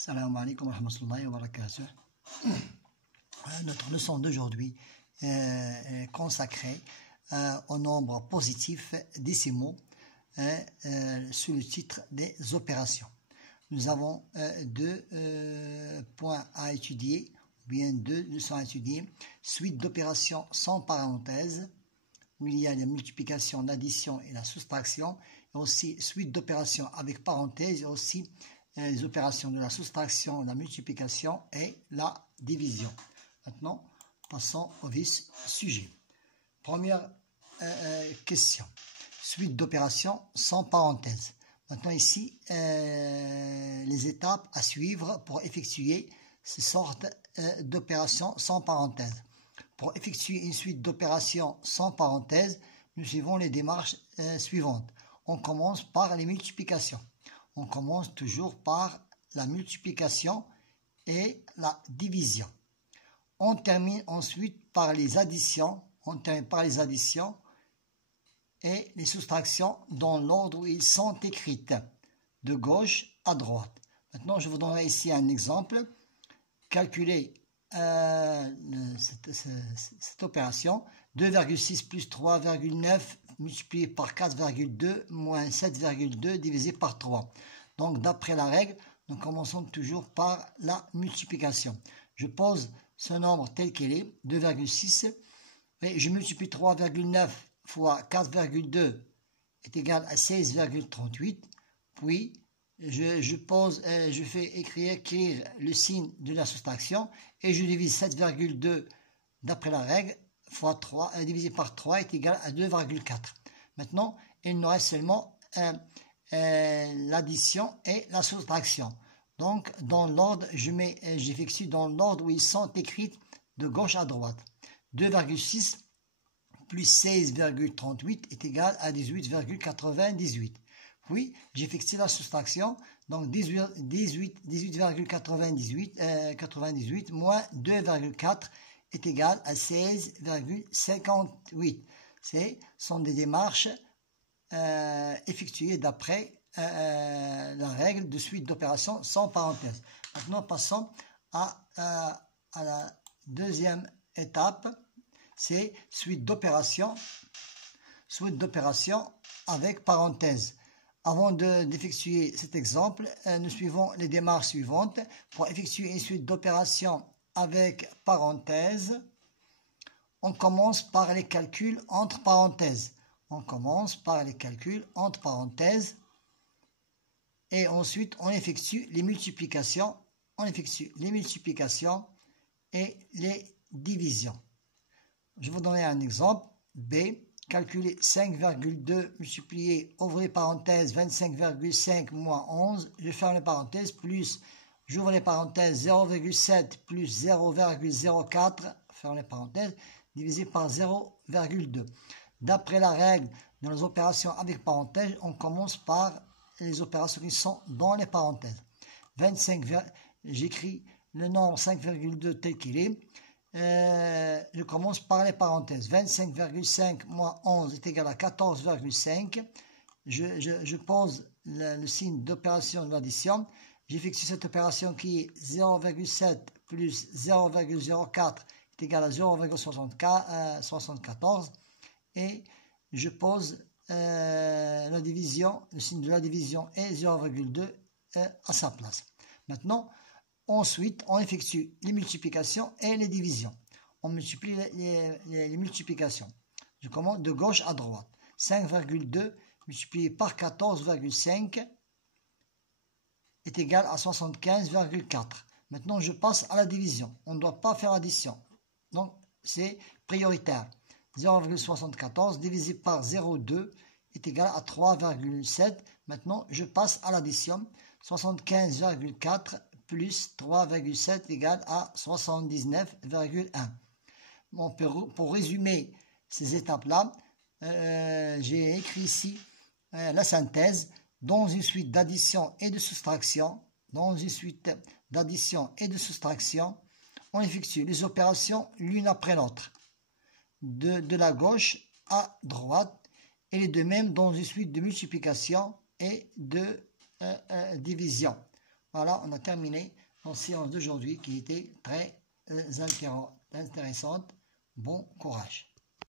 Salam alaikum wa rahmatullahi wa barakatuh. Notre leçon d'aujourd'hui est consacrée au nombre positif décimaux sous le titre des opérations. Nous avons deux points à étudier, ou bien deux leçons à étudier. Suite d'opérations sans parenthèse, où il y a la multiplication, l'addition et la soustraction, et aussi suite d'opérations avec parenthèse, et aussi les opérations de la soustraction, la multiplication et la division. Maintenant, passons au vif sujet. Première question. Suite d'opérations sans parenthèse. Maintenant ici, les étapes à suivre pour effectuer ces sortes d'opérations sans parenthèse. Pour effectuer une suite d'opérations sans parenthèse, nous suivons les démarches suivantes. On commence par les multiplications. On commence toujours par la multiplication et la division. On termine ensuite par les additions. On termine par les additions et les soustractions dans l'ordre où ils sont écrites, de gauche à droite. Maintenant, je vous donnerai ici un exemple. Calculez cette opération. 2,6 plus 3,9 multiplié par 4,2 moins 7,2 divisé par 3. Donc, d'après la règle, nous commençons toujours par la multiplication. Je pose ce nombre tel qu'il est, 2,6, et je multiplie 3,9 fois 4,2 est égal à 16,38. Puis, je fais écrire le signe de la soustraction et je divise 7,2 d'après la règle fois 3 divisé par 3 est égal à 2,4. Maintenant, il nous reste seulement l'addition et la soustraction. Donc, dans l'ordre, j'effectue dans l'ordre où ils sont écrits de gauche à droite. 2,6 plus 16,38 est égal à 18,98. Puis, j'effectue la soustraction. Donc, 18,98 moins 2,4 est égal à 16,58. Ce sont des démarches effectuées d'après la règle de suite d'opérations sans parenthèse. Maintenant, passons à la deuxième étape, c'est suite d'opérations avec parenthèse. Avant d'effectuer cet exemple, nous suivons les démarches suivantes. Pour effectuer une suite d'opérations avec parenthèse, on commence par les calculs entre parenthèses. Et ensuite, on effectue les multiplications. Et les divisions. Je vous donner un exemple. B. Calculer 5,2 multiplié, ouvrez parenthèse, 25,5 moins 11. Je ferme les parenthèses, plus, j'ouvre les parenthèses, 0,7 plus 0,04, ferme les parenthèses, divisé par 0,2. D'après la règle dans les opérations avec parenthèses, on commence par les opérations qui sont dans les parenthèses. J'écris le nombre 5,2 tel qu'il est. Je commence par les parenthèses. 25,5 moins 11 est égal à 14,5. Je pose le signe d'opération de l'addition. J'effectue cette opération qui est 0,7 plus 0,04 est égal à 0,74. Et je pose la division, le signe de la division et 0,2 à sa place. Maintenant, ensuite, on effectue les multiplications et les divisions. On multiplie les multiplications. Je commence de gauche à droite. 5,2 multiplié par 14,5 est égal à 75,4. Maintenant, je passe à la division. On ne doit pas faire addition. Donc, c'est prioritaire. 0,74 divisé par 0,2 est égal à 3,7. Maintenant, je passe à l'addition. 75,4 plus 3,7 égale à 79,1. Bon, pour résumer ces étapes-là, j'ai écrit ici la synthèse. Dans une suite d'addition et de soustraction, on effectue les opérations l'une après l'autre, de la gauche à droite, et de même dans une suite de multiplication et de division. Voilà, on a terminé notre séance d'aujourd'hui qui était très intéressante. Bon courage.